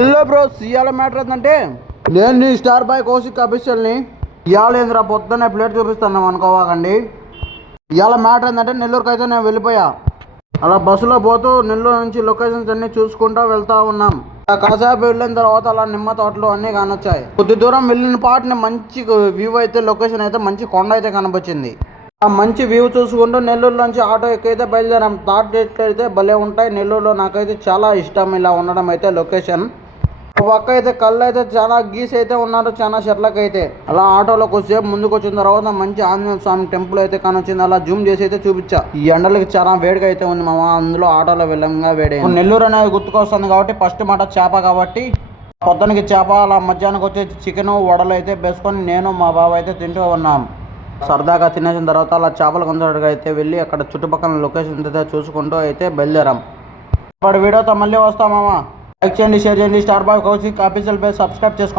Hello bros, ఇవాళ matter ఏంటంటే నేను నీ స్టార్ బాయ్ కౌశిక్ అఫీషియల్ని. ఇవాళ ఏంద్రా పొద్దున్నే ప్లేట్ చూపిస్తున్నాం అనుకోవాకండి. ఇవాళ మ్యాటర్ ఏంటంటే నెల్లూరుకి అయితే నేను వెళ్ళిపోయా. అలా బస్సులో పోతూ నెల్లూరు నుంచి లొకేషన్స్ అన్నీ చూసుకుంటూ వెళ్తూ ఉన్నాం. కాసేపు వెళ్ళిన తర్వాత అలా నిమ్మ తోటలు అన్నీ కానొచ్చాయి. కొద్ది దూరం వెళ్ళిన పాటని మంచి వ్యూ అయితే, లొకేషన్ అయితే మంచి కొండ అయితే కనిపించింది. ఆ మంచి వ్యూ చూసుకుంటూ నెల్లూరులోంచి ఆటో ఎక్కైతే బయలుదేరాం. థాట్ అయితే భలే ఉంటాయి నెల్లూరులో. నాకైతే చాలా ఇష్టం ఇలా ఉండడం అయితే లొకేషన్. పక్క అయితే కళ్ళు అయితే చాలా గీసి అయితే ఉన్నారు, చాలా చెట్లకైతే. అలా ఆటోలో కొద్దిసేపు ముందుకు వచ్చిన తర్వాత మంచి ఆంజనేయ స్వామి టెంపుల్ అయితే కానొచ్చింది. అలా జూమ్ చేసి అయితే చూపించా. ఈ ఎండలకి చాలా వేడిగా అయితే ఉంది మామ, అందులో ఆటోలో వెళ్ళంగా వేడి. నెల్లూరు అనేది గుర్తుకొస్తుంది కాబట్టి ఫస్ట్ మాట చేప కాబట్టి పొద్దునకి చేప, అలా మధ్యాహ్నానికి వచ్చే చికెన్ వడలు అయితే వేసుకొని నేను మా బాబు అయితే తింటూ ఉన్నాం. సరదాగా తినేసిన తర్వాత అలా చేపల కొందరుగా అయితే వెళ్ళి అక్కడ చుట్టుపక్కల లొకేషన్ అయితే చూసుకుంటూ అయితే బయలుదేరాం. ఇప్పుడు వీడియోతో మళ్ళీ వస్తాం మామ. లైక్ చేయండి, షేర్ చేయండి. Star boy Kaushik official page subscribe చేసుకోండి.